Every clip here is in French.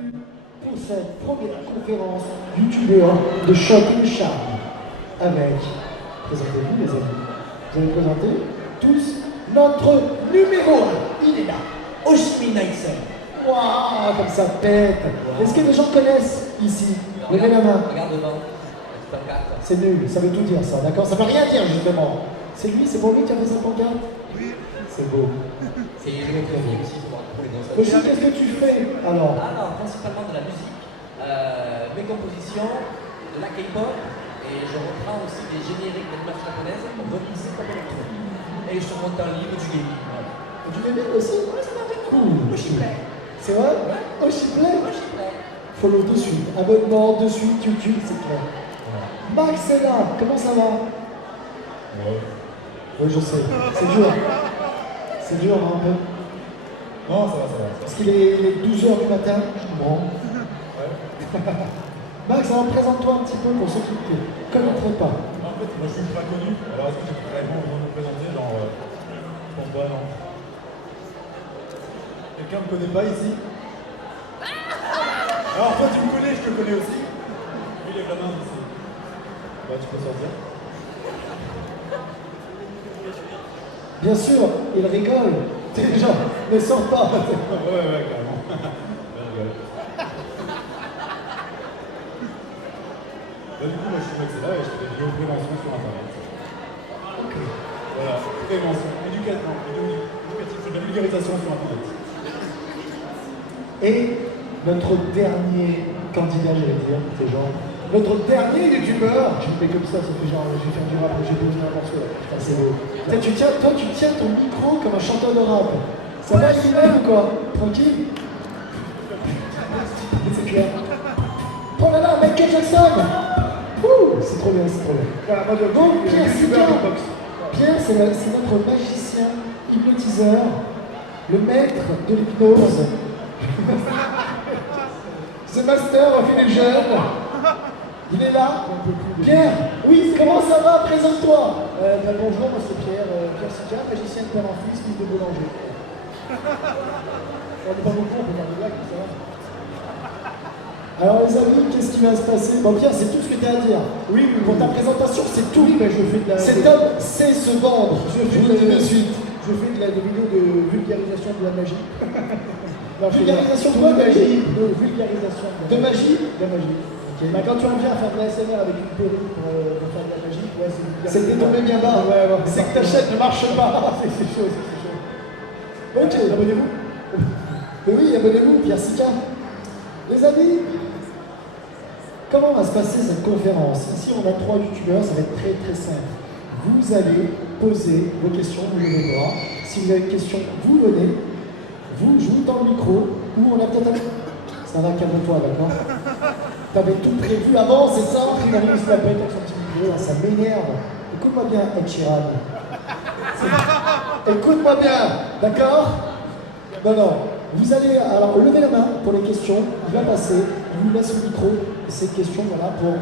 bienvenue pour cette première conférence youtubeur de Choc et Charme. Avec, présentez-vous les amis, vous allez présenter tous notre numéro 1, il est là, Oshimi Naisen. Waouh, comme ça pète. Est-ce que les gens connaissent ici? Levez la main. Regarde devant. C'est nul, ça veut tout dire ça, d'accord? Ça veut rien dire justement. C'est lui, c'est pour lui qui a fait sa pancarte? Oui. C'est beau. C'est le clavier aussi pour les danseurs. Oshimi, qu'est-ce que tu fais alors? Alors, principalement de la musique, mes compositions, de la K-pop, et je reprends aussi des génériques d'animations japonaises remixés comme électro. Et je monte un livre du gaming. Voilà. Du bébé aussi? Ouais, ça m'arrive. Cool. Oshiplay. C'est vrai? Ouais. Oshiplay? Oshiplay. Follow de suite, abonnement de suite, YouTube, c'est clair. Max c'est là, comment ça va? Ouais. Oui, je sais, c'est dur. C'est dur hein, un peu. Non, ça va, ça va. Parce qu'il est 12h du matin, je comprends. Ouais. Max, alors présente-toi un petit peu pour ceux qui ne te connaîtraient pas. En fait, moi je suis pas connu, alors est-ce que j'ai vraiment besoin de me présenter? Genre, je pense pas, non. Quelqu'un me connaît pas ici? Alors toi tu me connais, je te connais aussi. Lui lève la main ici. Bah tu peux sortir. Bien sûr, il rigole. Déjà, ne sors pas. ouais, carrément. Je rigole. Bah, du coup, moi je suis Max là et je fais des vidéos prévention sur internet. Ok. Voilà, prévention, éducation, je fais de la vulgarisation sur internet. Et notre dernier candidat, j'allais dire, c'est genre. Notre dernier youtubeur, je fais comme ça fait genre, je vais faire du rap, j'ai posé un morceau là. Putain, c'est beau. Toi, tu tiens ton micro comme un chanteur de rap. Ça va, Guilhem ou quoi? Tranquille? C'est clair. Oh là là, Michael Jackson! Ouh, c'est trop bien, c'est trop bien. Voilà, moi je Donc, Pierre youtubeur Sika. de boxe. Pierre, c'est notre magicien, hypnotiseur, le maître de l'hypnose. Ce master a fait les jeunes. Il est là. Pierre, oui, comment ça va? Présente-toi. Bonjour, moi c'est Pierre Sika, magicien de père en fils, fils de boulanger. On n'est pas beaucoup, on peut faire des blagues, mais ça va. Alors les amis, qu'est-ce qui va se passer? Bon Pierre, c'est tout ce que tu as à dire. Oui, Pour ta présentation, c'est tout. Oui, mais je fais de la... Cet homme sait se vendre. Je vous le dis de suite. Je fais des vidéos de vulgarisation de la magie. Non, Vulgarisation de quoi? de magie. De vulgarisation. De magie? De la magie. Ok. Bah, quand tu en viens à faire de la SMR avec une perruque pour faire de la magie, ouais, c'est vulgarisation. C'était tombé bien bas. Ouais, ouais. C'est que ta chaîne ne marche pas. C'est chaud, c'est chaud. Ok. Abonnez-vous. Mais oui, abonnez-vous, Pierre Sika. Les amis, comment va se passer cette conférence? Ici, on a 3 youtubeurs, ça va être très très simple. Vous allez poser vos questions, vous levez les bras. Si vous avez une question, vous venez. Vous, je vous tends le micro. Ou on a peut-être un... Ça va, calme-toi, d'accord? T'avais tout prévu avant, c'est ça? Il arrive, il se la pète avec son petit micro, ça m'énerve. Écoute-moi bien, Ed Sheeran. Écoute-moi bien, d'accord? Non. Vous allez, alors levez la main pour les questions, il va passer, il vous laisse le micro, ces questions, voilà, pour...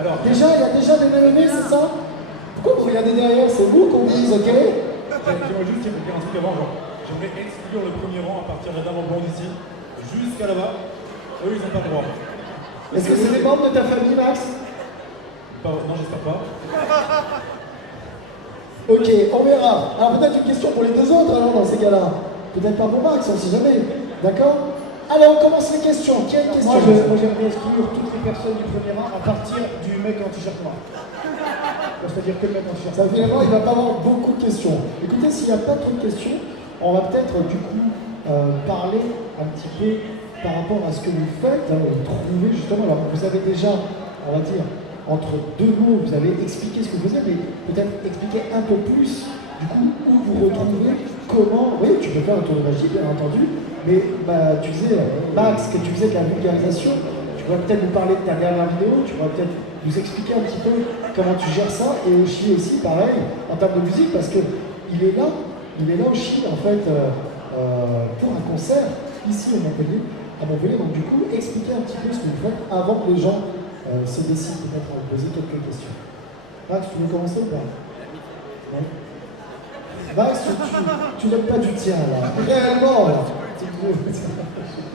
Alors, Déjà, il y a déjà des néonés, c'est ça? Pourquoi vous regardez derrière? C'est vous qu'on dise, ok? j'aimerais juste dire un truc avant, genre, j'aimerais exclure le premier rang à partir d'avant-bord d'ici, jusqu'à là-bas. Eux, ils n'ont pas le droit. Est-ce que c'est des membres de ta famille, Max? Non, j'espère pas. Ok, on verra. Alors peut-être une question pour les deux autres, alors, dans ces cas-là. Peut-être pas pour Max, on ne sait jamais. D'accord? Allez, on commence les questions. Qui a une question? Moi, j'aimerais exclure toutes les personnes du premier rang à partir du mec en t-shirt noir. C'est-à-dire que le mec en t-shirt Ça, finalement, il ne va pas avoir beaucoup de questions. Écoutez, s'il n'y a pas trop de questions, on va peut-être du coup parler un petit peu par rapport à ce que vous faites, vous trouvez justement. Alors, vous avez déjà, on va dire, entre deux mots, vous avez expliqué ce que vous faites, mais peut-être expliquer un peu plus, du coup, où vous retrouvez, comment. Oui, tu peux faire un tour de magie, bien entendu, mais bah, tu disais, Max, que tu faisais de la vulgarisation. Tu vas peut-être nous parler de ta dernière vidéo, tu vas peut-être nous expliquer un petit peu comment tu gères ça, et Oshi aussi, pareil, en termes de musique, parce qu'il est là Oshi, en fait, pour un concert, ici à Montpellier, donc du coup, expliquer un petit peu ce que vous faites avant que les gens se décident peut-être à vous poser quelques questions. Max, tu veux commencer ou pas? Oui. Max, tu n'aimes pas du tien, là. Réellement, là.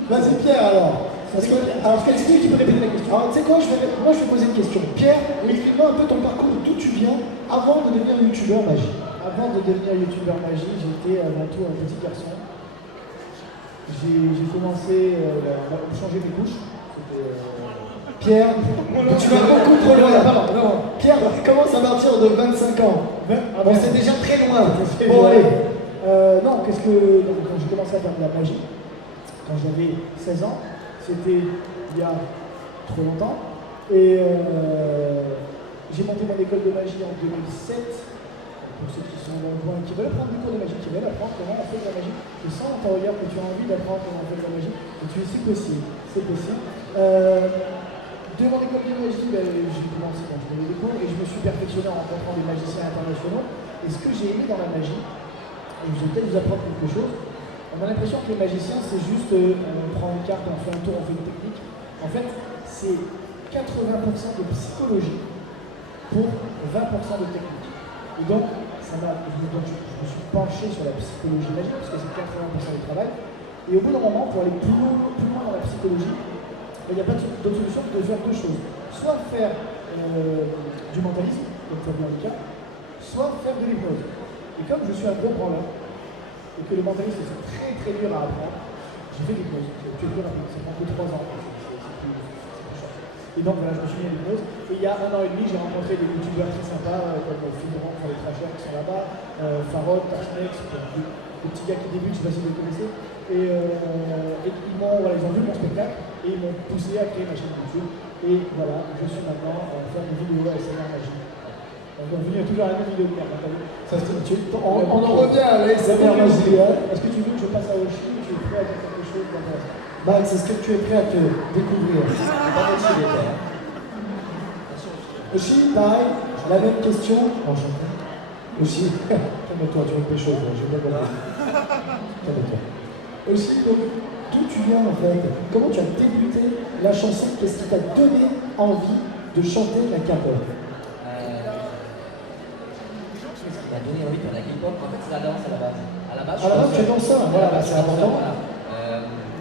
Vas-y Pierre alors. Parce que, alors, Est-ce que tu peux répéter la question? alors tu sais quoi, moi je vais poser une question. Pierre, explique-moi un peu ton parcours, d'où tu viens avant de devenir youtubeur magie. Avant de devenir youtubeur magie, j'étais avant tout un petit garçon. J'ai commencé à changer mes couches. Pierre, tu vas beaucoup trop loin. Pierre commence à partir de 25 ans. Bon, c'est déjà très loin. Bon, allez. Non, quand j'ai commencé à faire de la magie, quand j'avais 16 ans, c'était il y a trop longtemps. Et j'ai monté mon école de magie en 2007. Pour ceux qui sont dans le coin, qui veulent apprendre des cours de magie, qui veulent apprendre comment on fait de la magie, je sens dans ton regard que tu as envie d'apprendre comment on fait de la magie, et tu dis c'est possible, c'est possible. De mon école de magie, j'ai commencé quand je donnais des cours et je me suis perfectionné en rencontrant des magiciens internationaux. Et ce que j'ai aimé dans la magie, et je vais peut-être vous apprendre quelque chose, on a l'impression que les magiciens c'est juste on prend une carte, on fait un tour, on fait une technique. En fait, c'est 80% de psychologie pour 20% de technique. Et donc, je me suis penché sur la psychologie magique, parce que c'est 80% du travail. Et au bout d'un moment, pour aller plus loin dans la psychologie, il n'y a pas d'autre solution que de faire deux choses. Soit faire du mentalisme, comme Fabien Lucas, soit faire de l'hypnose. Et comme je suis un gros branleur, et que le mentalisme c'est très très dur à apprendre, j'ai fait de l'hypnose. C'est dur à apprendre, ça prend que 3 ans. Et donc voilà, je me suis mis à l'hypnose. Et il y a 1 an et demi, j'ai rencontré des youtubeurs très sympas, comme Philibert, enfin les trashers qui sont là-bas, Farod, Tarsnex, des petits gars qui débutent, je ne sais pas si vous les connaissez. Et ils ont vu mon spectacle et ils m'ont poussé à créer ma chaîne YouTube. Et voilà, je suis maintenant à faire des vidéos ASMR magie. On va venir toujours à la même vidéo de merde, ça on en revient à l'ASMR magie. Est-ce que tu veux que je passe à Oshi ou tu es prêt à dire quelque chose d'intéressant? Max, est-ce que tu es prêt à te découvrir? Oshi, pareil, la même question. Enchanté. Oshi, calme-toi, tu veux pécho, je vais bien compris. Calme-toi. Oshi, donc, d'où tu viens en fait? Comment tu as débuté la chanson? Qu'est-ce qui t'a donné envie de chanter la K-pop? Qu'est-ce qui m'a donné envie de faire la K-pop? En fait, c'est la danse à la base. À la base, tu es danseur, voilà, c'est important.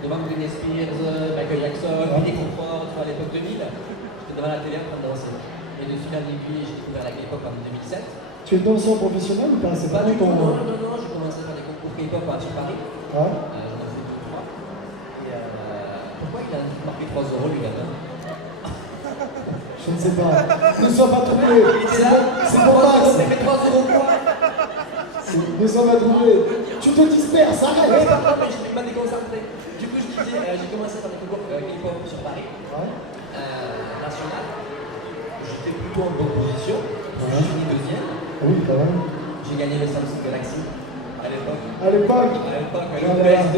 Devant Britney Spears, Michael Jackson, Billy Crawford, à l'époque 2000, j'étais devant la télé en train de danser. Et de fil en aiguille, j'ai découvert la K-pop en 2007. Tu es danseur professionnel ou pas? C'est pas du tout. ton... Non, j'ai commencé à faire des concours K-pop sur Paris. Ouais. J'en ai fait 2 ou 3. Et pourquoi il a marqué 3 euros, lui, gamin? Je ne sais pas. Ne sois pas troublé. C'est pour Max. C'est fait 3 euros quoi? Ne sois pas troublé. Tu te disperses, arrête. Non, mais je suis pas déconcentré. Du coup, je disais, j'ai commencé à faire des concours K-pop sur Paris. Ouais. National. J'étais plutôt en bonne position. J'ai fini 2e. Oui, quand même. J'ai gagné le Samsung Galaxy à l'époque. À l'époque. Le PS2.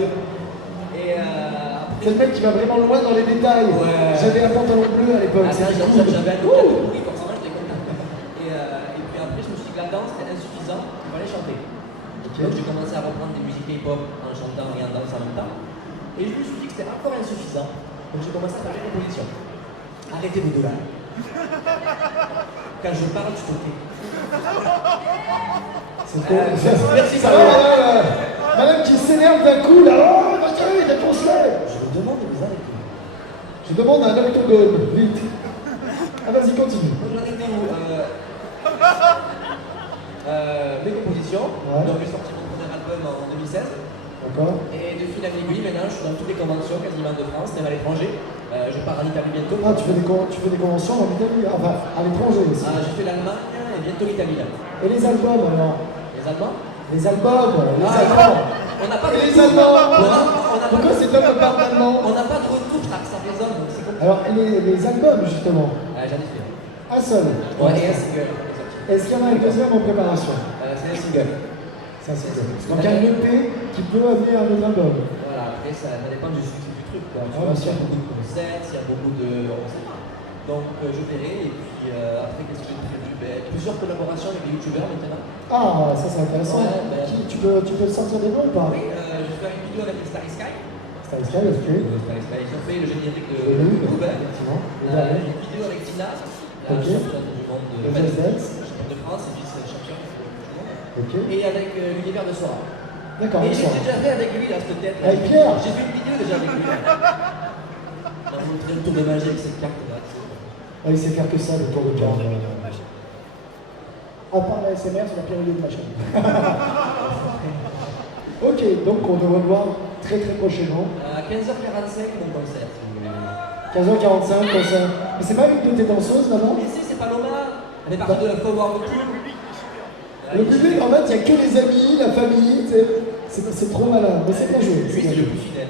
Et c'est le mec qui va vraiment loin dans les détails. Ouais. J'avais un pantalon bleu à l'époque. J'avais un double pourri, forcément j'étais content. Et puis après, je me suis dit que la danse c'était insuffisant, il fallait chanter. Okay. Donc j'ai commencé à reprendre des musiques K-pop en chantant et en dansant en même temps. Et je me suis dit que c'était encore insuffisant. Donc j'ai commencé à faire des compositions. Arrêtez vos dollars. Quand je parle, tu te tais. C'est quoi Merci, ça va, madame qui s'énerve d'un coup, là. Oh, monsieur, il a pensé. Je vous demande de vous arrêter. Je demande un octogone, vite. Ah, vas-y, continue. Donc j'en étais où mes compositions. Ouais. Donc j'ai sorti mon premier album en 2016. D'accord. Et de fil en aiguille, maintenant je suis dans toutes les conventions quasiment de France, même à l'étranger. Je pars en Italie bientôt. Ah, tu fais des conventions en Italie, enfin à l'étranger aussi. J'ai fait l'Allemagne et bientôt l'Italie. Et les albums alors? Les Allemands? Les albums, On n'a pas de les retour. Allemands. Pourquoi cet homme parle allemand? On n'a pas de retour, ça résonne, donc c'est compliqué. Alors les albums justement. J'en ai fait. Un seul. Ouais, et un single. Est-ce qu'il y en a un deuxième en préparation? C'est un single. Ça c'est bien. Donc il y a un EP qui peut amener un autre album. Voilà, après ça dépend du succès du truc. Quoi. Tu Ah, vois, bien s'il y a sûr. beaucoup de concerts, s'il y a beaucoup de. On sait pas. Donc je verrai, et puis après qu'est-ce que j'ai prévu? Plusieurs collaborations avec des youtubeurs maintenant. Ah, ça c'est intéressant. Ouais, Tu peux sortir des noms ou pas? Oui, je vais faire une vidéo avec les Starry Sky. Starry Sky, ok. Ils ont fait le générique de Oui, Uber. effectivement. Une vidéo avec Tina, Ok. championne du monde Le Just Dance. championne de France et vice-championne du monde. Ok. Et avec l'univers de Sora. D'accord, Et j'ai bonsoir. déjà fait avec lui, là, cette tête. Avec Pierre. J'ai fait une vidéo joué déjà avec lui. On a montré le tour de magie avec cette carte-là. Ah, il sait faire que ça, le tour de carte. À part la SMR, c'est la pire idée de ma chaîne. Ok, donc on devrait voir très prochainement. À 15h45, mon concert, si vous voulez. 15h45, concert. Mais c'est pas une de tes danseuses là-bas? Mais si, c'est Paloma. Elle est partie de la Forward Crew. Le public, en fait, il n'y a que les amis, la famille, tu sais. C'est trop malin, mais c'est bien joué. Lui, c'est le plus fidèle.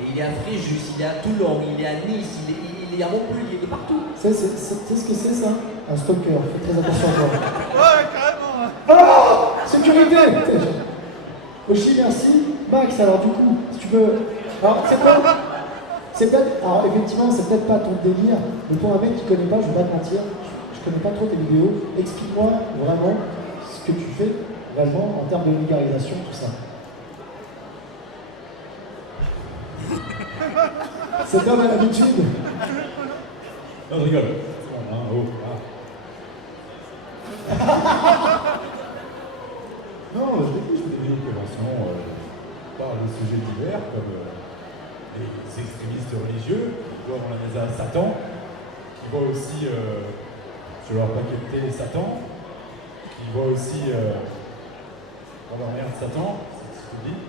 Et il est à Fréjus, il est à Toulon, il est à Nice, il est à Montpellier, il est partout. Tu sais ce que c'est ça? Un stalker, fais très attention à toi. Ouais, carrément. Ah! Sécurité! Oshi, merci. Max, alors du coup, si tu veux. Alors, c'est quoi? Alors, effectivement, c'est peut-être pas ton délire, mais pour un mec qui connaît pas, je vais pas te mentir, je connais pas trop tes vidéos. Explique-moi vraiment ce que tu fais, vraiment, en termes de vulgarisation, tout ça. Cet homme a l'habitude. Non, je rigole. C'est bon, hein, oh, Non, je l'ai dit, je fais des vidéos de prévention par les sujets divers, comme les extrémistes religieux, qui voient dans la NASA Satan, qui voient aussi sur leur paqueté Satan, qui voient aussi dans leur merde Satan, c'est ce que je dis,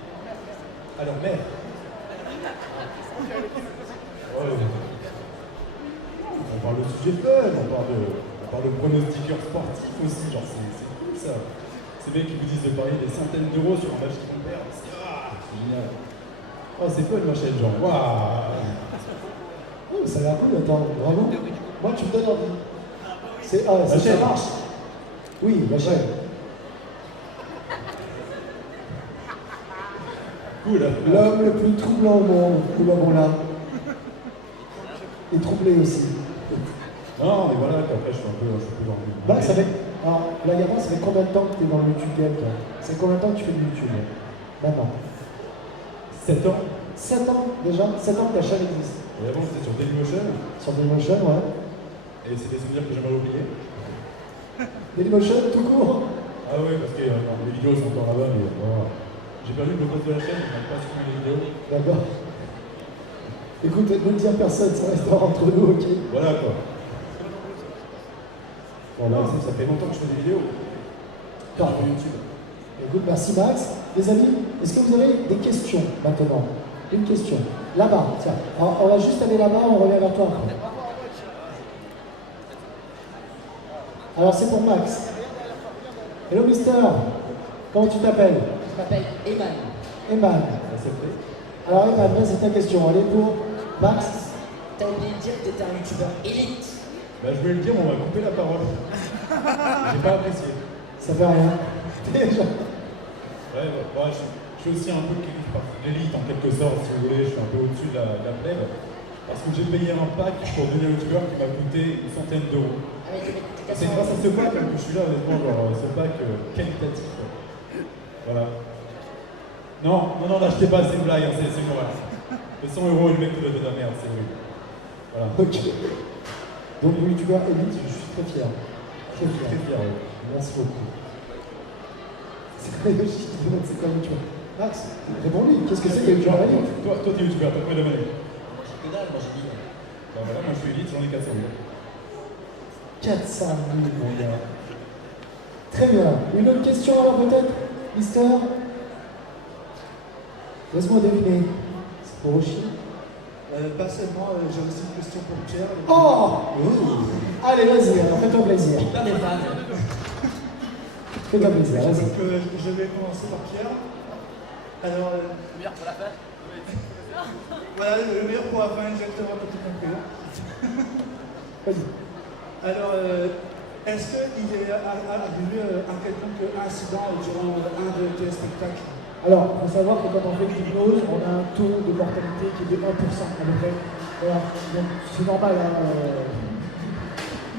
à leur mère. Ouais. On parle de sujet fun, on parle de pronostiqueurs sportifs aussi, genre c'est cool ça. Ces mecs qui vous disent de parier des centaines d'euros sur un match qu'ils vont perdre, c'est génial. Oh c'est fun ma chaîne, genre waouh. Oh, ça a l'air cool, attends, vraiment. Moi, tu me donnes envie. C'est ça chaîne. marche. Oui, la chaîne. Cool. L'homme le plus troublant au monde, nous l'avons là. Et troublé aussi. Non mais voilà, après je suis un peu dans le... Bah, ça fait. Alors, la gamin, ça fait combien de temps que tu es dans le YouTube game, toi? Ça fait combien de temps que tu fais du YouTube? Maintenant. 7 ans. 7 ans déjà? 7 ans que ta chaîne existe. Et avant c'était sur Dailymotion, Sur Dailymotion, ouais. et c'est des souvenirs que j'ai mal oubliés. Dailymotion, tout court. Ah oui, parce que les vidéos sont encore là-bas, mais voilà. J'ai perdu le blocage de la chaîne, je n'ai pas supprimé les vidéos. D'accord. Écoute, ne le dis à personne, ça restera entre nous, ok? Voilà quoi. Voilà, ça fait longtemps que je fais des vidéos. Sur YouTube. Écoute, merci Max. Les amis, est-ce que vous avez des questions maintenant? Une question. Là-bas, tiens. Alors, on va juste aller là-bas, on revient vers toi après. Alors, c'est pour Max. Hello, mister. Comment tu t'appelles? Je m'appelle Eman. Eman. Accepté. Alors, Eman, là, c'est ta question. Elle est pour Max. T'as oublié de dire que t'étais un youtubeur élite. Bah, je voulais le dire, mais on m'a coupé la parole. J'ai pas apprécié. Ça fait rien. Déjà. Ouais, bah, je suis aussi un peu l'élite en quelque sorte, si vous voulez. Je suis un peu au-dessus de la plèbe. Parce que j'ai payé un pack pour devenir youtubeur qui m'a coûté une centaine d'euros. Avec une C'est explication. grâce à ce pack que je suis là, honnêtement, genre ce pack qualitatif. Voilà. Non, n'achetez pas, c'est une blague, hein, c'est moral. Les 100 euros, le mec te donne de la merde, c'est oui. Voilà. Ok. Donc, le youtubeur élite, je suis très fier. Je suis très fier. Ouais. Merci beaucoup. C'est quoi le chiffre de c'est quoi le youtubeur? Max, réponds-lui. Qu'est-ce que c'est que le youtubeur élite? Toi, t'es youtubeur, t'as combien d'abonnés? Moi, j'ai que dalle, moi, j'ai dit. Bah voilà, moi je suis élite, j'en ai 400 000. 400 000, mon gars. Très bien. Une autre question alors peut-être, Mister? Laisse-moi deviner. C'est pour Oshi. Pas seulement, j'ai aussi une question pour Pierre. Oh! Allez, vas-y, alors fais-toi plaisir. Plein des fans. Fais-toi plaisir, vas-y. Donc, je vais commencer par Pierre. Alors, Le meilleur pour la fin. voilà, le meilleur pour la fin, exactement, comme tu compris. Vas-y. Alors, est-ce qu'il est arrivé un quelconque incident durant un de tes spectacles? Alors, il faut savoir que quand on fait de l'hypnose, on a un taux de mortalité qui est de 1% à peu près. Voilà. Donc, c'est normal. Hein,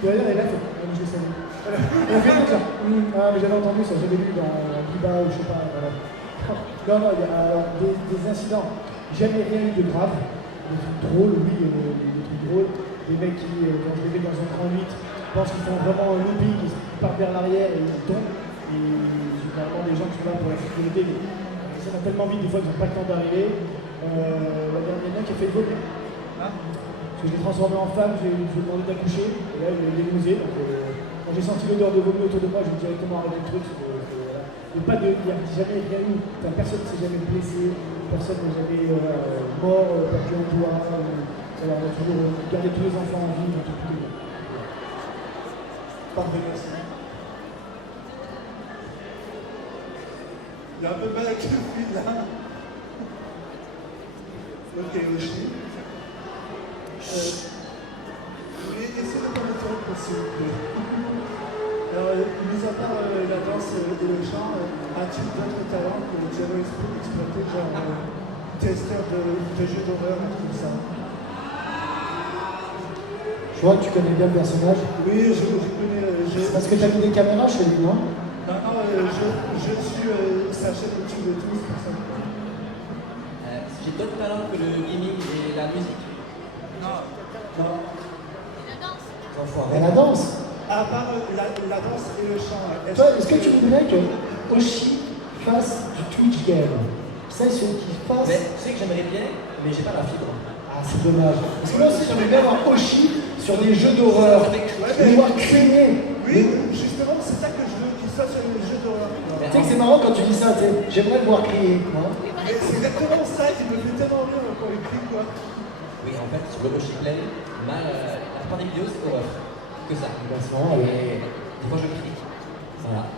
D'ailleurs, elle est là, je sais. Elle a fait comme ça. Ah, mais j'avais entendu ça, j'avais lu dans Biba ou je sais pas. Voilà. Non, il y a alors, des incidents. Jamais rien eu de grave. Des trucs drôles, oui, des trucs drôles. Des mecs qui, quand je les mets dans un grand 8, pensent qu'ils font vraiment un looping, ils partent vers l'arrière et ils tombent. Et généralement, des gens qui sont là pour la sécurité, ça va tellement vite, des fois, ils n'ont pas le temps d'arriver. La dernière qui a fait vomir. Hein? Parce que je l'ai transformé en femme, je lui ai demandé d'accoucher, et là il est nausé. Donc, quand j'ai senti l'odeur de vomi autour de moi, j'ai directement arrêté le truc. Voilà. Il n'y a jamais rien eu, enfin, personne ne s'est jamais blessé, personne n'a jamais mort, perdu un doigt. Voilà, on a toujours gardé tous les enfants en vie, donc tout est bien. Parfait, merci. Il y a un peu de mal avec le fil là. Ok, Oshi. Essayez de ne pas me tromper, s'il vous plaît. Alors, mis à part la danse et le chant, as-tu d'autres talents que tu avais exploité, genre testeur de jeux d'horreur, comme ça? Je vois que tu connais bien le personnage. Oui, je connais. C'est parce que tu as mis des caméras chez lui, non? Non, je suis sa chaîne YouTube de tous, pour ça. J'ai d'autres talents que le gaming et la musique. Non. Et la danse. À part la danse et le chant. Toi, est-ce que tu voudrais que Oshi fasse du Twitch game? Ça, il faut qu'il fasse. Mais, tu sais que j'aimerais bien, mais j'ai pas la fibre. Ah, c'est dommage. Parce que moi aussi, j'aimerais bien voir Oshi sur des jeux d'horreur. Le voir craigner. Oui, justement, c'est ça que je veux, qu'il soit sur les jeux d'horreur. Tu sais que c'est marrant quand tu dis ça, tu sais. J'aimerais le voir crier. Hein. Mais c'est exactement ça qui me fait tellement rire quand il crie, quoi. Oui, en fait, sur le Oshi Play, la plupart des vidéos, c'est horreur. Que ça. Ben, c'est marrant, Et des fois, je crie. Voilà.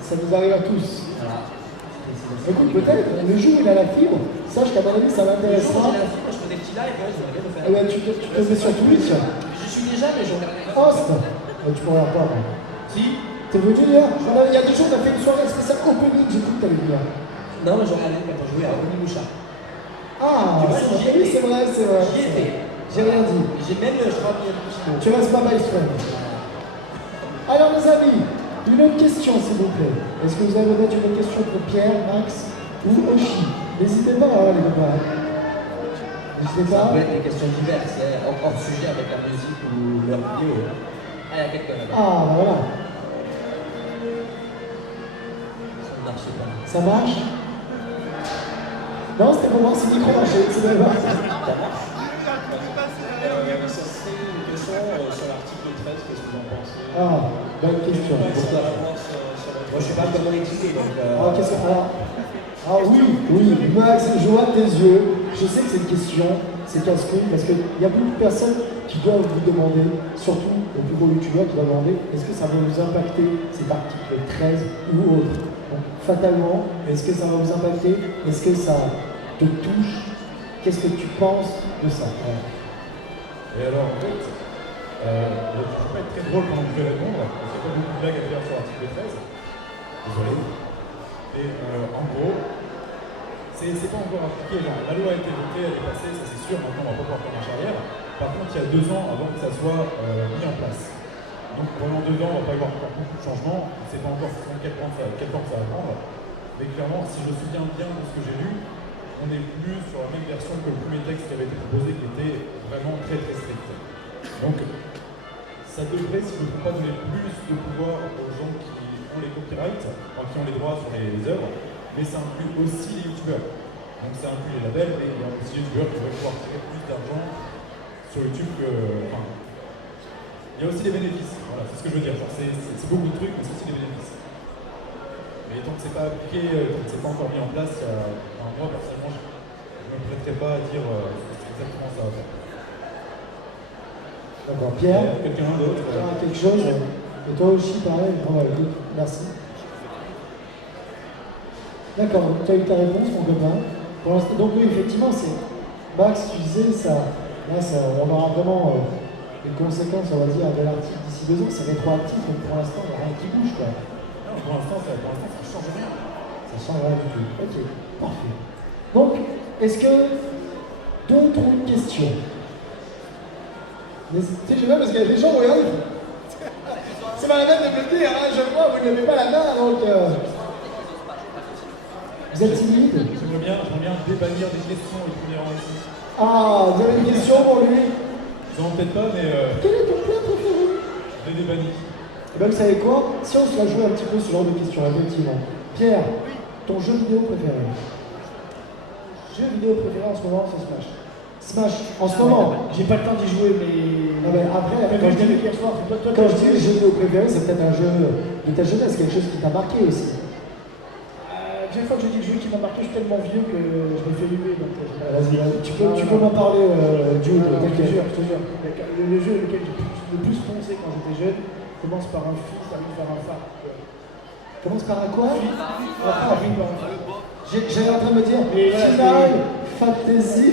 Ça nous arrive à tous. Voilà. Écoute, peut-être, le jour où il a la fibre, sache qu'à mon avis, ça Le jour où l'intéressera. j'ai la fibre, je fais des petits lives, ouais, j'aimerais bien le faire. Eh ben, tu te mets sur Twitch. Je suis déjà, mais je regarde pas. Host. Tu pourras pas. Si. T'es venu hier? Il y a 2 jours, on a fait une soirée spéciale opening, j'ai cru que t'allais venir. Non, mais je regardais quand on jouait à Onimusha. Ah, Tu vois, c'est j'y vrai, oui, étais. c'est vrai, c'est vrai. J'y étais. J'ai rien dit. J'ai même, je crois, bien plus. Tu restes pas my friend. Alors, les amis, une autre question, s'il vous plaît. Est-ce que vous avez peut-être une autre question pour Pierre, Max ou Oshi? N'hésitez pas, hein, les copains. N'hésitez Ça pas. peut être des questions diverses, hors sujet avec la musique ou leur vidéo. Ah, il y a quelqu'un là-bas. Ah, bah voilà. Ça ne marche pas. Ça marche? Non, c'était pour voir si le micro marchait. C'est bien. Ça serait une question sur l'article 13, qu'est-ce que vous en pensez? Ah, bonne question. Moi, je suis pas comment l'exciter, donc. Ah, qu'est-ce que. Ah oui, oui, Max, je vois tes yeux. Je sais que cette question, c'est casse-couille parce qu'il y a beaucoup de personnes qui doivent vous demander, surtout aux plus gros youtubeurs qui doivent demander, est-ce que ça va vous impacter cet article 13 ou autre? Donc, fatalement, est-ce que ça va vous impacter? Est-ce que ça te touche? Qu'est-ce que tu penses de ça? Voilà. Et alors, en fait, je ne vais pas être très drôle quand je vais répondre, parce qu'il n'y a pas beaucoup de blagues à faire sur l'article 13. Désolé. Et en gros, c'est pas encore appliqué. Genre, la loi a été votée, elle est passée, ça c'est sûr, maintenant on va pas pouvoir faire marche arrière. Par contre, il y a 2 ans avant que ça soit mis en place. Donc pendant 2 ans, on va pas y avoir encore beaucoup de changements. On ne sait pas encore quel temps ça va prendre. Mais clairement, si je me souviens bien de ce que j'ai lu, on est plus sur la même version que le premier texte qui avait été proposé, qui était vraiment très très strict. Donc, ça devrait, si je ne me trompe pas, donner plus de pouvoir aux gens qui ont les copyrights, enfin, qui ont les droits sur les œuvres, mais ça inclut aussi les youtubeurs. Donc ça inclut les labels, mais il y a aussi les youtubeurs qui vont pouvoir tirer plus d'argent sur YouTube que. Enfin, il y a aussi des bénéfices, voilà, c'est ce que je veux dire. C'est beaucoup de trucs, mais c'est aussi des bénéfices. Mais tant que c'est pas appliqué, tant que c'est pas encore mis en place, moi personnellement, je ne me prêterai pas à dire exactement ça va faire. D'accord, Pierre, Quelqu'un d'autre tu as quelque chose? Et toi aussi, pareil? Bon, ouais, écoute, merci. D'accord, tu as eu ta réponse, mon copain. Pour l'instant, donc oui, effectivement, c'est. Max, tu disais, on aura vraiment une conséquence, on va dire, de l'article d'ici 2 ans. C'est rétroactif, donc pour l'instant, il n'y a rien qui bouge, quoi. Non, pour l'instant, ça ne change rien. Ça change rien du tout. Ok, parfait. Donc, est-ce que d'autres ont une question? Tu sais, je sais pas parce qu'il y a des gens, regardez. C'est pas la peine de me le dire, hein, je vois, vous n'avez pas la main, donc. Vous êtes timide? J'aimerais bien débannir des questions les premiers rangs ici. Ah, vous avez une question pour lui? Non, peut-être pas, mais Quel est ton plat préféré? je l'ai débanni. Eh bien, vous savez quoi? Si on se la joue un petit peu ce genre de questions, effectivement. Pierre, ton jeu vidéo préféré? Jeu vidéo préféré en ce moment, c'est Smash. Smash, en ce moment. J'ai pas le temps d'y jouer, mais. Non, mais après, Quand je dis hier soir, toi, quand je dis le jeu vidéo préféré, c'est peut-être un jeu de ta jeunesse, quelque chose qui t'a marqué aussi. Chaque fois que je dis le jeu qui m'a marqué, je suis tellement vieux que je me fais huer. Vas-y, tu peux m'en parler, Jude, Je te t'inquiète. jure, je te jure. Le jeu auquel j'ai le plus foncé quand j'étais jeune commence par un fils, termine par un phare. Commence par un quoi? Termine par un phare. J'étais en train de me dire, Mais voilà, Final Fantasy.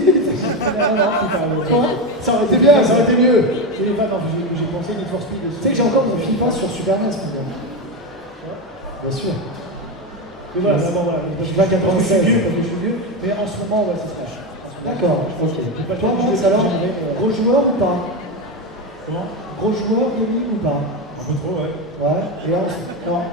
Quoi? Ça aurait été bien, ça aurait été mieux. J'ai pensé Need for Speed aussi. Tu sais que j'ai encore mon FIFA sur Super NES, bien sûr. Mais voilà, d'abord, voilà. Je vais à 96. Je suis vieux, mais en ce moment, ouais, c'est Smash. D'accord, ok. Pas Toi, de Max, jeu, alors, j'aimerais, gros joueur ou pas? Comment? Gros joueur gaming ou pas? Un peu trop, ouais. Ouais, et alors,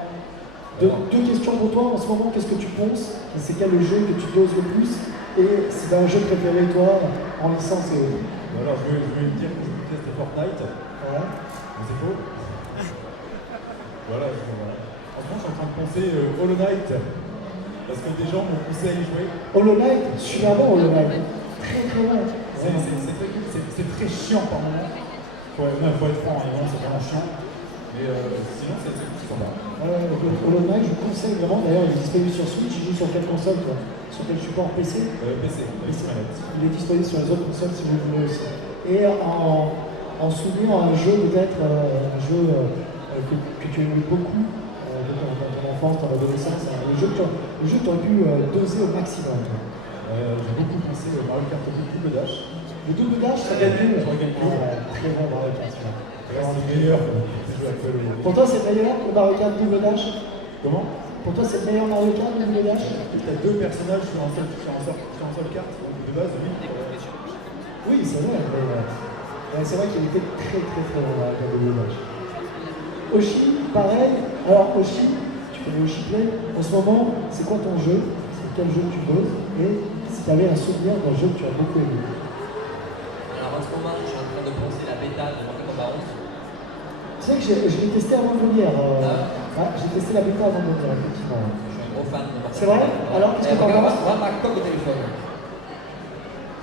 deux questions pour toi. En ce moment, qu'est-ce que tu penses? C'est quel le jeu que tu doses le plus? Et si t'as un jeu préféré, toi, en licence et autres? Alors, je vais me dire que je déteste Fortnite. Ouais. Mais c'est faux. Voilà, voilà. En ce moment, je suis en train de penser Hollow Knight. Parce que des gens m'ont poussé à y jouer. Hollow Knight, super bon Hollow Knight. Très très bon. C'est très chiant par moment. Faut être franc, c'est vraiment chiant. Mais sinon, c'est sympa. Hollow Knight, je vous conseille vraiment. D'ailleurs, il est disponible sur Switch. Il joue sur quelle console, toi? Sur quel support? PC? PC, manette. Il est disponible sur les autres consoles si vous voulez aussi. Et en souvenir un jeu, peut-être, un jeu que tu aimais beaucoup dans ton enfance, dans l'adolescence, le jeu que tu aurais pu doser au maximum. J'ai beaucoup pensé au Mario Kart Double Dash. Le double dash, ça gagne plus. Sur le GameCube. Très bon Mario Kart. C'est le meilleur jeu actuel aujourd'hui. Pour toi, c'est le meilleur, le Mario Kart double dash? Comment? Pour toi, c'est le meilleur Mario Kart double dash? Tu as deux personnages sur un seul carte, donc de base, oui. Oui, c'est vrai. Mais c'est vrai qu'il était très très très bon Mario Kart double dash. Oshi, pareil. Alors, Oshi, tu connais Oshi Play. En ce moment, c'est quoi ton jeu? C'est quel jeu tu doses? Et si tu avais un souvenir d'un jeu que tu as beaucoup aimé? Alors en ce moment, je suis en train de penser la bêta de Mortal Kombat 11. Tu sais que je l'ai testé avant de venir. Ouais, j'ai testé la bêta avant de venir, effectivement. Je suis un gros fan de Mortal Kombat. C'est vrai? Alors, qu'est-ce que t'en penses? Moi, ma coque au téléphone.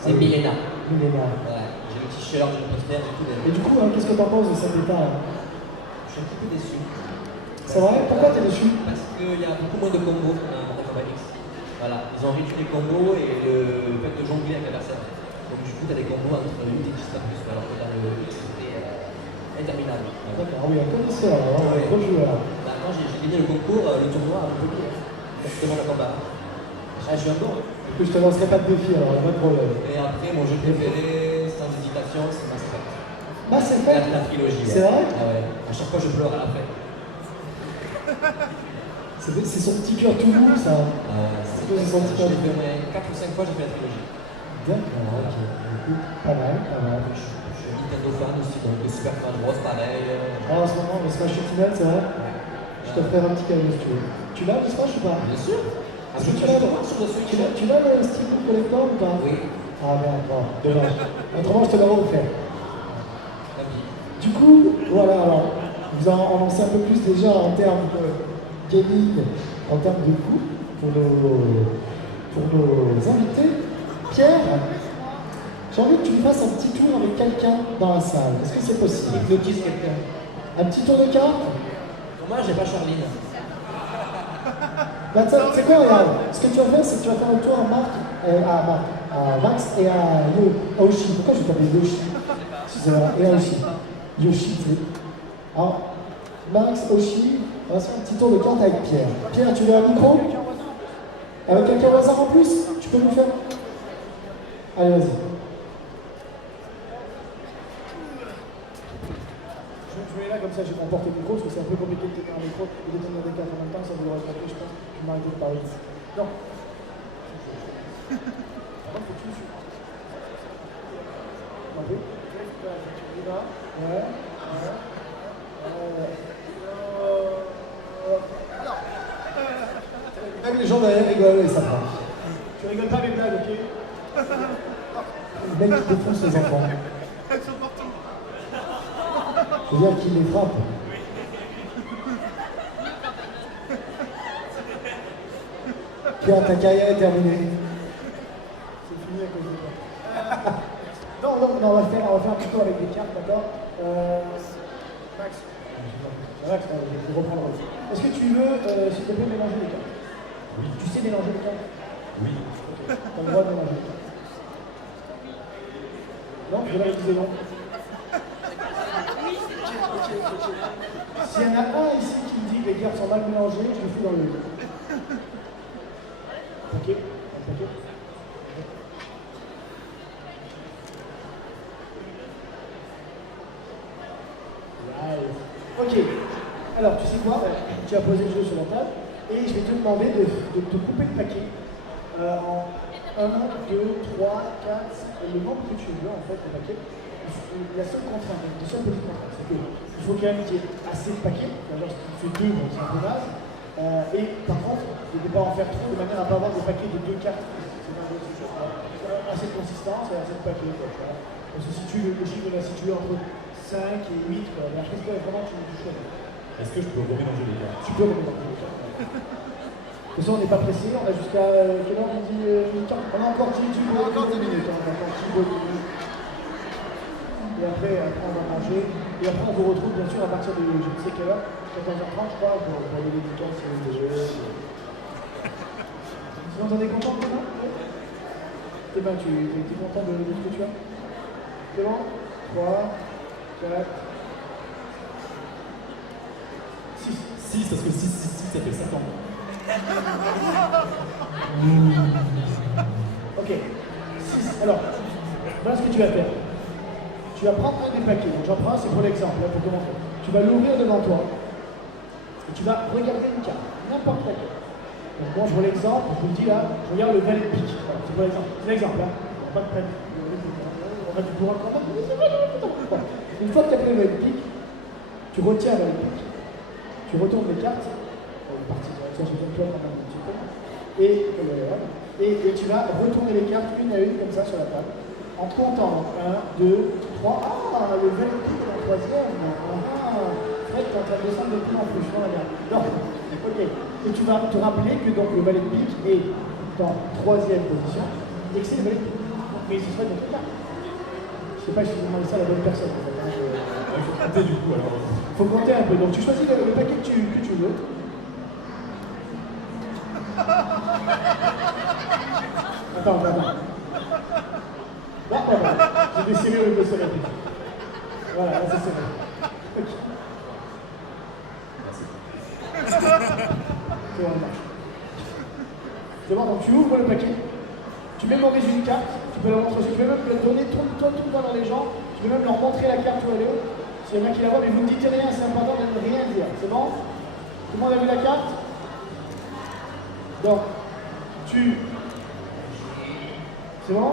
C'est Milena. Milena. Ouais, j'ai le t-shirt, j'ai le poster, j'ai tout. Et du coup, qu'est-ce que t'en penses de cette bêta là? Je suis un petit peu déçu. C'est vrai? Pourquoi t'es déçu? Parce qu'il y a beaucoup moins de combos dans Mortal Kombat X. Voilà, ils ont réduit les combos et le fait de jongler avec l'adversaire. Donc du coup, tu as des combos entre 8 et 10 fois plus, alors que dans le X, c'était interminable. Voilà. D'accord, ah oui, un connaisseur, un gros joueur. Bah, moi, j'ai gagné le concours, le tournoi à Montpellier. C'était Mortal Kombat. Ah, je suis un bon. Je te lancerai pas de défi, alors, pas de problème. Et après, mon jeu préféré, sans hésitation, c'est Mass Effect. Mass Effect? La trilogie. C'est vrai? Ah ouais. À chaque fois, je pleure à la fin. C'est son petit cœur tout mou, ça. C'est quoi, c'est son petit cœur? J'ai fait au moins 4 ou 5 fois, j'ai fait la trilogie. D'accord, ok. Écoute, pas mal, pas mal. Je suis Nintendo fan aussi, donc le Super Smash Bros, pareil. Ah, en ce moment, le Smash Ultimate, c'est vrai? Je te ferai un petit cadeau si tu veux. Tu l'as le Smash ou pas? Bien sûr. Est-ce que tu l'as le Steelbook Collector ou pas? Oui. Ah merde, bon, dommage. Autrement, je te l'aurais offert. Du coup, voilà, alors, vous en lancez un peu plus déjà en termes de gaming, en termes de coût pour nos invités. Pierre, j'ai envie que tu me fasses un petit tour avec quelqu'un dans la salle. Est-ce que c'est possible? Hypnotise quelqu'un. Un petit tour de carte? Moi, j'ai pas Charline. Bah, c'est quoi, regarde? Ce que tu vas faire, c'est que tu vas faire un tour à Max et à Yoshi. Pourquoi je t'appelle Yoshi? Et à Yoshi. Yoshi, tu sais. Alors, Max, Oshi, on va se faire un petit tour de carte avec Pierre. Pierre, tu veux un micro? Avec quelqu'un au hasard en plus? Tu peux nous faire? Allez, vas-y. Je vais là comme ça, je vais m'emporter le micro parce que c'est un peu compliqué de tenir un micro et de tenir des cartes en même temps, ça vous l'aurait compris, je pense. Je vais m'arrêter de parler. Non. Par contre, faut que tu me suives. Non, oui. Tu y vas. Ouais. Même les gens derrière rigolent et ça va. Tu rigoles pas mes blagues, ok? Le mec qui défonce les enfants. Je veux dire qu'il les frappe. Pierre, ta carrière est terminée. on va faire plutôt avec des cartes, d'accord Max, Max, je vais reprendre. Est-ce que tu veux, s'il te plaît, mélanger les cartes? Oui. Tu sais mélanger les cartes? Oui. Tu as le droit de mélanger les cartes. Non, je vais utiliser non. S'il y en a un ici qui me dit que les cartes sont mal mélangées, je le fous dans le paquet. Un paquet. Ok. Alors, tu sais quoi? Tu as posé le jeu sur la table et je vais te demander de te couper le paquet en 1, 2, 3, 4, le nombre que tu veux en fait, le paquet. La seule contrainte, la seule petite contrainte, c'est qu'il faut quand même qu'il y ait assez de paquets. Alors, si tu fais 2, bon, c'est un peu naze. Et par contre, ne peux pas en faire trop de manière à ne pas avoir des paquets de 2 cartes. C'est pas assez de consistance et assez de paquets. On se situe, le chiffre est situé entre 5 et 8. Quoi. Mais après, vraiment, tu choisis. Est-ce que je peux remélanger les cartes? Tu peux remélanger les cartes. De toute façon, on n'est pas pressé, on a jusqu'à quelle heure on dit on a encore 10 minutes. On a encore 10 minutes. Et après, on va manger. Et après, on vous retrouve bien sûr à partir de je ne sais quelle heure, 14h30, je crois, pour les dédicaces et les jeux. Sinon, t'en es content de moi? Eh ben, tu es content de ce que tu as? C'est bon? 3, 4, 6. 6, parce que 6, ça fait 5 ans. Ok. 6. Alors, voilà ce que tu vas faire. Tu vas prendre un des paquets. Donc j'en prends, c'est pour l'exemple, là, pour commencer. Tu vas l'ouvrir devant toi. Et tu vas regarder une carte, n'importe laquelle. Donc moi, je vois l'exemple, je vous le dis là, je regarde le valet de pique. Voilà, c'est pour l'exemple. C'est l'exemple, hein. Pas de peine. On a du courant quand même. Voilà. Une fois que tu as pris le valet de pique, tu retiens le valet de pique. Tu retournes les cartes. Ça, je donne toi quand même un petit peu. Et tu vas retourner les cartes une à une comme ça sur la table. En comptant 1, 2, 3. Ah, le valet de pique est en troisième. Ah, Fred, tu es en train de descendre de plus en plus. Non, ok. Et tu vas te rappeler que donc, le valet de pique est dans troisième position et que c'est le valet de pique. Mais ce serait notre carte. Je ne sais pas si vous demandez ça à la bonne personne. En fait, hein. Il faut compter du coup alors. Il faut compter un peu. Donc tu choisis le paquet que tu veux. Attends. Non, j'ai desserré au lieu de serrer. Voilà, là c'est serré. Ok. C'est bon, c'est bon, donc tu ouvres le paquet. Tu mémorises une carte. Tu peux la montrer. Tu peux même la donner tout le temps dans les gens. Tu peux même leur montrer la carte où elle est. S'il y en a qui la voient, mais vous ne dites rien, c'est important de ne rien dire. C'est bon? Tout le monde a vu la carte? Donc, c'est bon?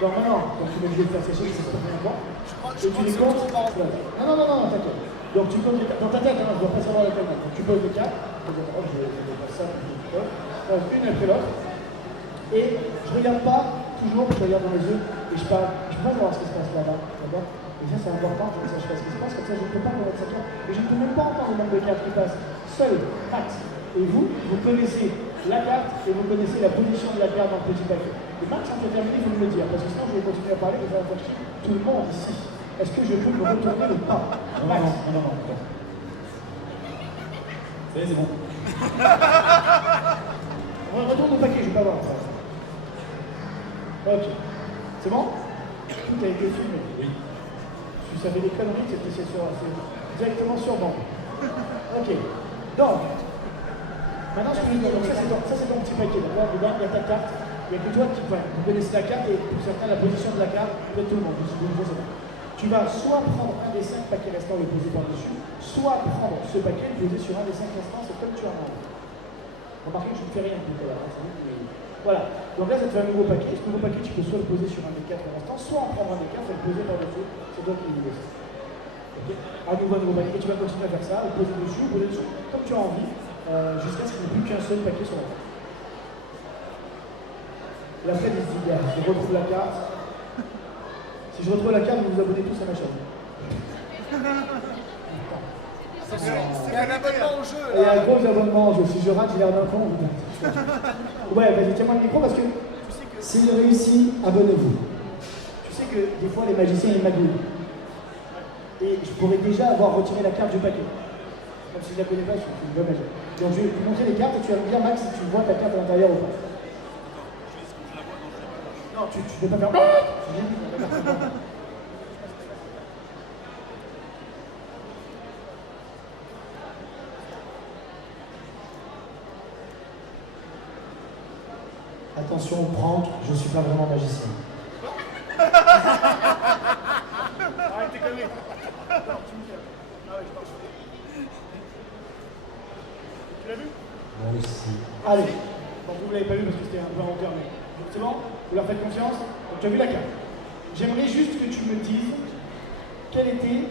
Donc maintenant, donc tu m'es obligé de faire sécher, c'est pas bien bon. Et tu les comptes? Non, t'inquiète. Donc tu poses les cartes. Dans ta tête, hein, je dois pas savoir laquelle. Donc tu poses les cartes. Je vais faire ça, une après l'autre. Et je regarde pas toujours, je regarde dans les yeux et je parle. Je peux pas voir ce qui se passe là-bas. D'accord? Et ça, c'est important que je sache pas ce qui se passe, comme ça je ne peux pas connaître sa carte. Et je ne peux même pas entendre le nombre de cartes qui passent. Seul Max et vous connaissez la carte et vous connaissez la position de la carte dans le petit paquet. Et Max, quand tu as terminé, il faut me le dire, parce que sinon je vais continuer à parler et ça va faire chier tout le monde ici. Est-ce que je peux me retourner ou pas? Max. Non. Ça y est, c'est bon. On retourne au paquet, je ne vais pas voir. Ok. C'est bon? Tout a été filmé. Oui. Si ça fait des conneries, c'est directement sur banc. Ok. Donc, maintenant ce que je veux dire, donc ça c'est ton petit paquet, d'accord? Dedans, il y a ta carte, il n'y a que toi qui pointe. Vous connaissez la carte et pour certains la position de la carte, peut-être tout le monde, tu vas soit prendre un des 5 paquets restants et le poser par-dessus, soit prendre ce paquet et le poser sur un des 5 restants, c'est comme tu en as. Remarquez que je ne fais rien tout à l'heure. Voilà. Donc là, ça te fait un nouveau paquet. Ce nouveau paquet, tu peux soit le poser sur un des 4 restants, soit en prendre un des 4 et le poser par-dessus. C'est toi qui le décides. Okay. Un nouveau paquet. Et tu vas continuer à faire ça, le poser dessus, comme tu as envie, jusqu'à ce qu'il n'y ait plus qu'un seul paquet sur la carte. Et après, il se dit, je retrouve la carte. Si je retrouve la carte, vous vous abonnez tous à ma chaîne. C'est un abonnement au jeu. Il y a un gros abonnement au jeu. Si je rate, j'ai l'air d'un con. Ouais, vas-y, tiens-moi le micro parce que. Tu sais que S'il réussit, abonnez-vous. Tu sais que des fois les magiciens ils magouillent. Et je pourrais déjà avoir retiré la carte du paquet. Comme si je la connais pas, je suis une bonne magie. Donc je vais te montrer les cartes et tu vas me dire Max si tu vois ta carte à l'intérieur ou pas. Non, tu ne peux pas faire. Attention, prank, je suis pas vraiment magicien. Arrête tes conneries. Tu l'as vu? Moi aussi. Allez. Bon, vous ne l'avez pas vu parce que c'était un peu en hauteur, mais c'est bon? Vous leur faites confiance? Donc tu as vu la carte. J'aimerais juste que tu me dises quelle était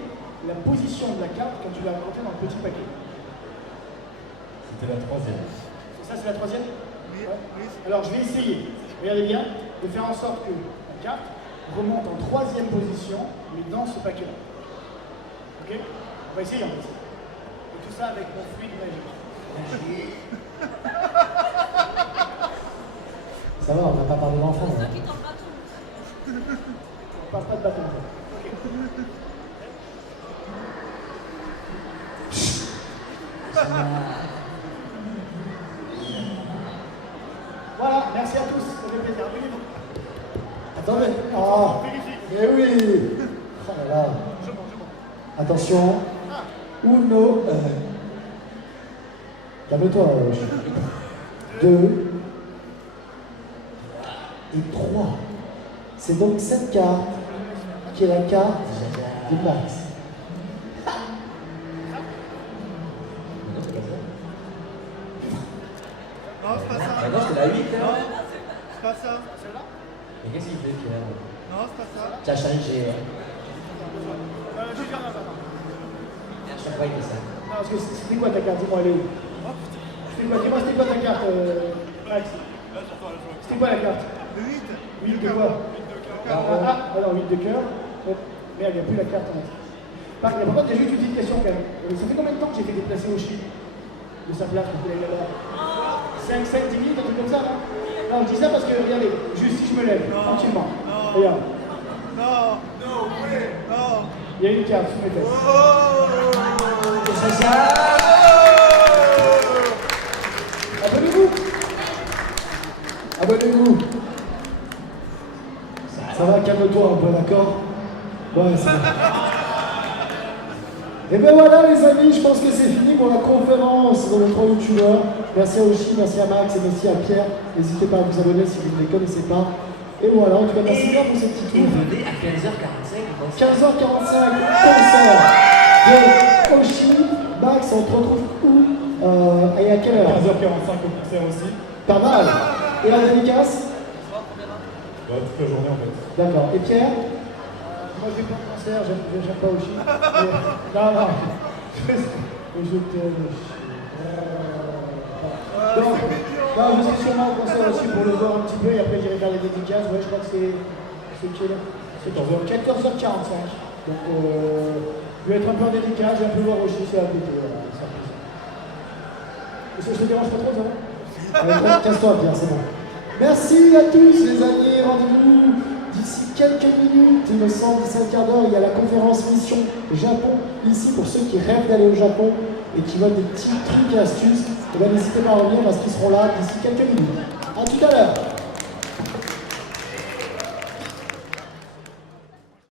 la position de la carte quand tu l'as rentrée dans le petit paquet. C'était la troisième. Ça, c'est la troisième? Ouais. Alors, je vais essayer, regardez bien, de faire en sorte que la carte remonte en troisième position, mais dans ce paquet-là. Ok? On va essayer en fait. Et tout ça avec mon fluide magique. Ça va, on n'a pas parlé d'enfant. Hein. On parle pas de bâton. Ok. Voilà, merci à tous, ça fait plaisir. Abonnez-vous. Attendez. Ah, mais oui. Oh là là. Attention. Uno. Calme-toi. 2 et 3. C'est donc cette carte qui est la carte de Max. Non, c'est pas ça. Ah non, c'est la 8, hein. C'est pas ça. Mais qu'est-ce qu'il fait, Pierre? Non, c'est pas ça. Tu as changé, hein. Je vais faire un bâton. Chaque fois, il fait ça. Non, parce que c'était quoi ta carte? Dis-moi, elle est où? Dis-moi, c'était quoi ta carte, Max? C'était quoi la carte? Le 8. 8 de quoi? Ah, alors 8 de cœur. Merde, il n'y a plus la carte en fait. Par contre, j'ai juste une petite question quand même. Ça fait combien de temps que j'ai fait déplacer au Chili de sa place pour qu'il aille là-bas? 5, 10 minutes, un truc comme ça, non? Non, je dis ça parce que, regardez, juste si je me lève, tranquillement. Regarde. Non. Non. Il y a une carte sous mes fesses. C'est ça. Abonnez-vous. Abonnez-vous. Ça va, calme-toi un peu, d'accord? Ouais, ça va. Et ben voilà les amis, je pense que c'est fini pour la conférence de nos 3 youtubeurs. Merci à Oshi, merci à Max et merci à Pierre. N'hésitez pas à vous abonner si vous ne les connaissez pas. Et voilà, en tout cas, merci bien pour ce petit Et tour. venez à 15h45. 15h45, concert de Oshi. Max, on te retrouve où et à quelle heure? 15h45 au concert aussi. Pas mal. Et la dédicace? Bah, toute la journée en fait. D'accord. Et Pierre? Moi, j'ai plein de concerts, j'aime pas aussi. Non. Je t'aime. Donc, je serai sûrement au concert aussi pour le voir un petit peu et après j'irai faire les dédicaces. Ouais, je crois que c'est quelle heure? 14h45. Donc, je vais être un peu en dédicace, je vais un peu voir aussi, c'est à côté. Voilà, ça fait ça. Et ça, je te dérange pas trop, ça va? Allez, casse-toi, Pierre, c'est bon. Merci à tous, les amis. Rendez-vous d'ici quelques minutes, il me semble, d'ici un quart d'heure. Il y a la conférence Mission Japon ici pour ceux qui rêvent d'aller au Japon et qui veulent des petits trucs et astuces. Eh bien, n'hésitez pas à revenir parce qu'ils seront là d'ici quelques minutes. A tout à l'heure.